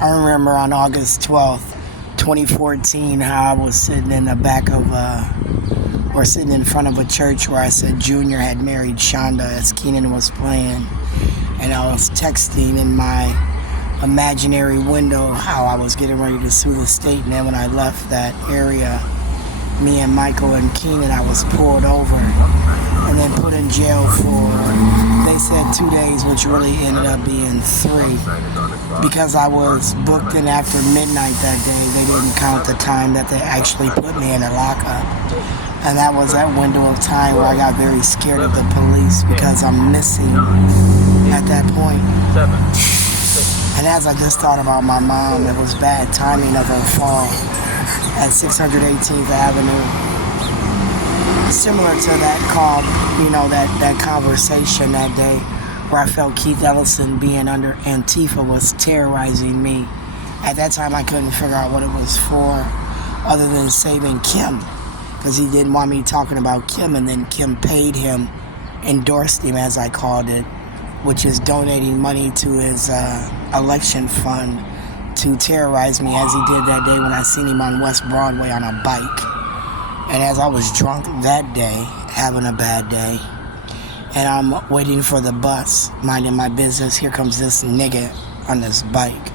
I remember on August 12th, 2014, how I was sitting in the back of, or sitting in front of a church where I said Junior had married Shonda as Keenan was playing. And I was texting in my imaginary window how I was getting ready to sue the state. And then when I left that area, me and Michael and Keenan, I was pulled over and then put in jail for, they said 2 days, which really ended up being 3. Because I was booked in after midnight that day, they didn't count the time that they actually put me in a lockup. And that was that window of time where I got very scared of the police because I'm missing at that point. And as I just thought about my mom, it was bad timing of her fall at 618th Avenue. Similar to that call, that conversation that day where I felt Keith Ellison being under Antifa was terrorizing me. At that time, I couldn't figure out what it was for other than saving Kim, because he didn't want me talking about Kim, and then Kim paid him, endorsed him as I called it, which is donating money to his election fund to terrorize me as he did that day when I seen him on West Broadway on a bike. And as I was drunk that day, having a bad day, and I'm waiting for the bus, minding my business, here comes this nigga on this bike.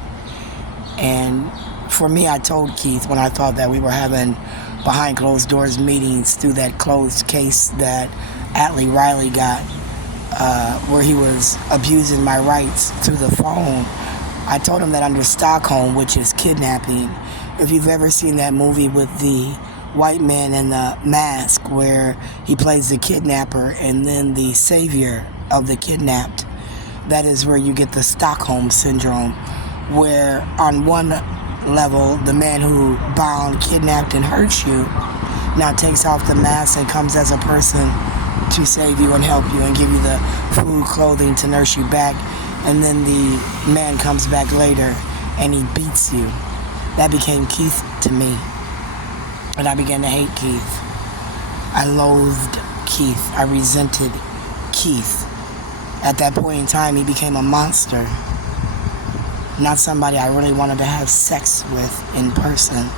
And for me, I told Keith when I thought that we were having behind closed doors meetings through that closed case that Atlee Riley got, where he was abusing my rights through the phone. I told him that under Stockholm, which is kidnapping, if you've ever seen that movie with the white man in the mask where he plays the kidnapper and then the savior of the kidnapped, that is where you get the Stockholm syndrome, where on one level, the man who bound, kidnapped, and hurt you now takes off the mask and comes as a person to save you and help you and give you the food, clothing to nurse you back. And then the man comes back later and he beats you. That became Keith to me. And I began to hate Keith. I loathed Keith. I resented Keith. At that point in time, he became a monster. Not somebody I really wanted to have sex with in person.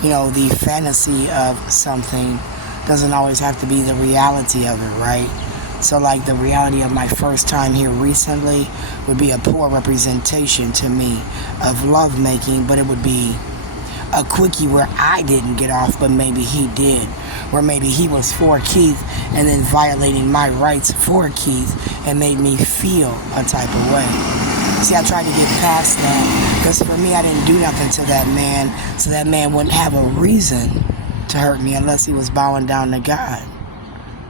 The fantasy of something doesn't always have to be the reality of it, right? So like the reality of my first time here recently would be a poor representation to me of lovemaking, but it would be a quickie where I didn't get off, but maybe he did. Where maybe he was for Keith and then violating my rights for Keith and made me feel a type of way. See, I tried to get past that because for me, I didn't do nothing to that man, so that man wouldn't have a reason to hurt me unless he was bowing down to God,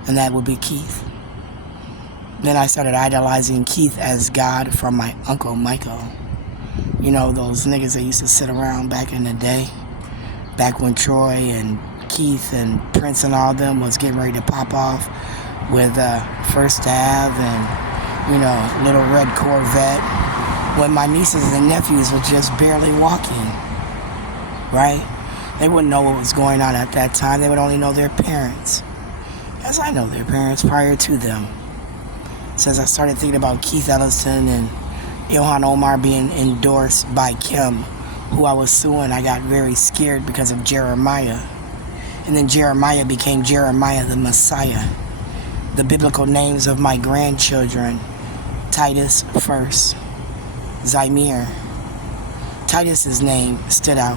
and that would be Keith. Then I started idolizing Keith as God from my Uncle Michael. Those niggas that used to sit around back in the day, back when Troy and Keith and Prince and all them was getting ready to pop off with First Ave and, little red Corvette, when my nieces and nephews were just barely walking, right? They wouldn't know what was going on at that time. They would only know their parents, as I know their parents prior to them. So as I started thinking about Keith Ellison and Ilhan Omar being endorsed by Kim, who I was suing, I got very scared because of Jeremiah. And then Jeremiah became Jeremiah the Messiah. The biblical names of my grandchildren, Titus first, Zymir. Titus's name stood out.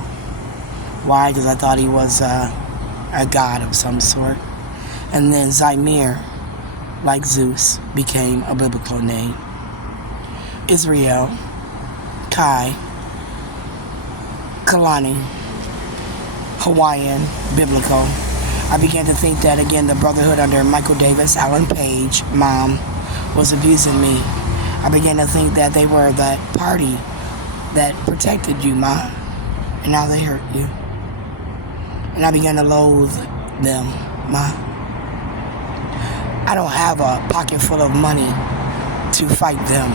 Why? Because I thought he was a god of some sort. And then Zymir, like Zeus, became a biblical name. Israel, Kai, Kalani, Hawaiian, biblical. I began to think that, again, the brotherhood under Michael Davis, Alan Page, Mom, was abusing me. I began to think that they were that party that protected you, Ma, and now they hurt you. And I began to loathe them, Ma. I don't have a pocket full of money to fight them.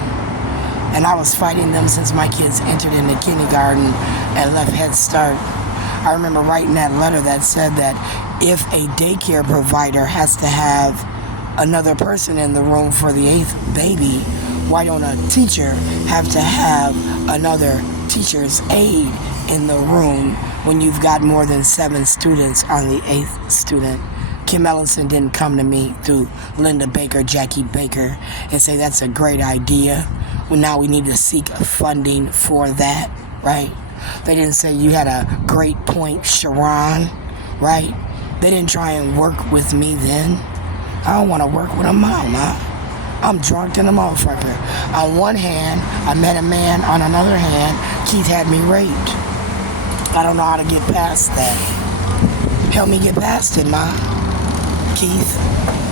And I was fighting them since my kids entered into kindergarten and left Head Start. I remember writing that letter that said that if a daycare provider has to have another person in the room for the 8th baby, why don't a teacher have to have another teacher teacher's aide in the room when you've got more than 7 students on the 8th student. Kim Ellison didn't come to me through Linda Baker, Jackie Baker, and say that's a great idea. Well, now we need to seek funding for that, right? They didn't say you had a great point, Sharon, right? They didn't try and work with me then. I don't want to work with a mama. I'm drunk than a motherfucker. On one hand, I met a man. On another hand, Keith had me raped. I don't know how to get past that. Help me get past it, Ma. Keith.